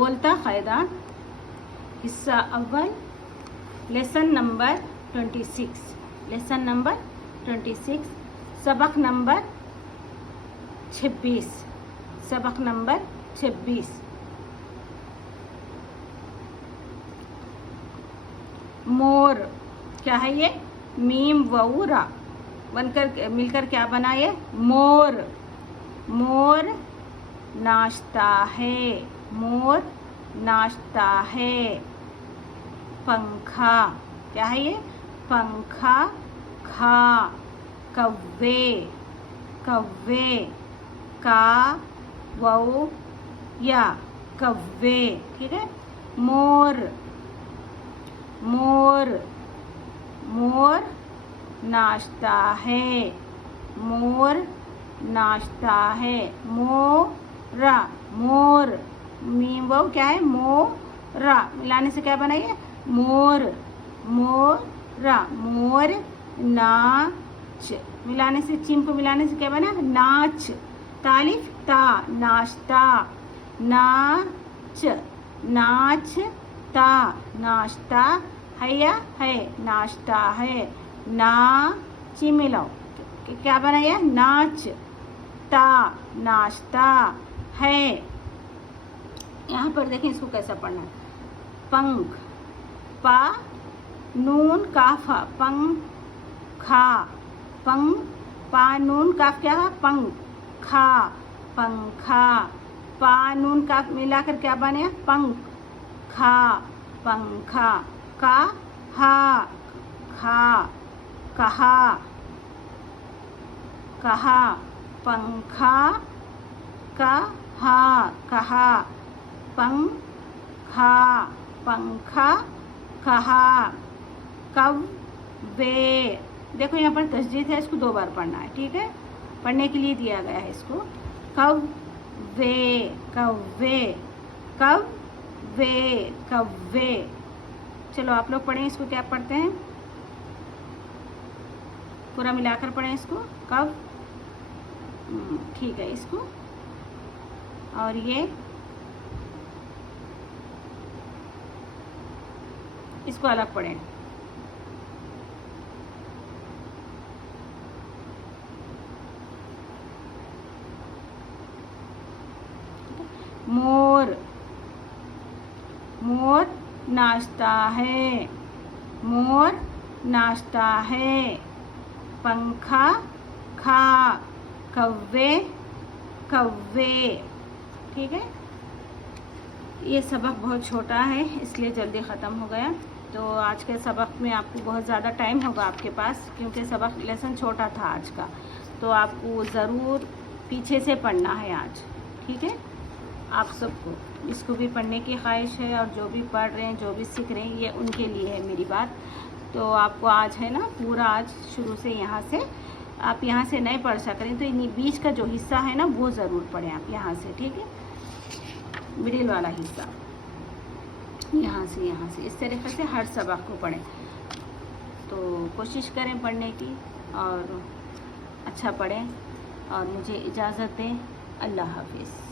बोलता क़ायदा हिस्सा अव्वल लेसन नंबर 26 लेसन नंबर 26 सबक नंबर 26 सबक नंबर 26 मोर क्या है ये मीम वाऊ रा बनकर मिलकर क्या बना ये मोर मोर नाश्ता है मोर नाश्ता है पंखा क्या है ये पंखा खा कव्वे कव्वे का वौ या कव्वे ठीक है मोर मोर मोर नाश्ता है मोर नाश्ता है मोरा मोर मीम वो क्या है मोरा मिलाने से क्या बनाइए मोर मोरा मोर नाच मिलाने से चिम को मिलाने से क्या बना नाच तालिफ ता नाश्ता नाच नाच ता नाश्ता हैया है नाश्ता है नाच मिलाओ क्या बनाया नाच ता नाश्ता है। यहाँ पर देखें इसको कैसा पढ़ना है पंख पा नून काफा पंखा पंख पा नून काफ क्या है पंखा पंखा पा नून काफ मिलाकर क्या बने पंखा पंखा का हा खा कहा कहा पंखा कहा कहा पंखा पंखा कहा कव्वे देखो यहाँ पर तस्दीद है इसको 2 बार पढ़ना है ठीक है पढ़ने के लिए दिया गया है इसको कव्वे कव्वे कव्वे कव्वे। चलो आप लोग पढ़ें इसको क्या पढ़ते हैं पूरा मिलाकर पढ़ें इसको कव ठीक है इसको और ये इसको अलग पढ़ें मोर मोर नाश्ता है मोर नाश्ता है पंखा खा कव्वे कव्वे ठीक है। ये सबक बहुत छोटा है इसलिए जल्दी ख़त्म हो गया तो आज के सबक में आपको बहुत ज़्यादा टाइम होगा आपके पास क्योंकि सबक लेसन छोटा था आज का तो आपको ज़रूर पीछे से पढ़ना है आज ठीक है। आप सबको इसको भी पढ़ने की ख्वाहिश है और जो भी पढ़ रहे हैं जो भी सीख रहे हैं ये उनके लिए है मेरी बात। तो आपको आज है ना पूरा आज शुरू से यहाँ से आप यहाँ से नहीं पढ़ सक रहे तो बीच का जो हिस्सा है ना वो ज़रूर पढ़ें आप यहाँ से ठीक है मिडिल वाला हिस्सा यहाँ से इस तरीके से हर सबक को पढ़ें तो कोशिश करें पढ़ने की और अच्छा पढ़ें और मुझे इजाज़त दें। अल्लाह हाफिज़।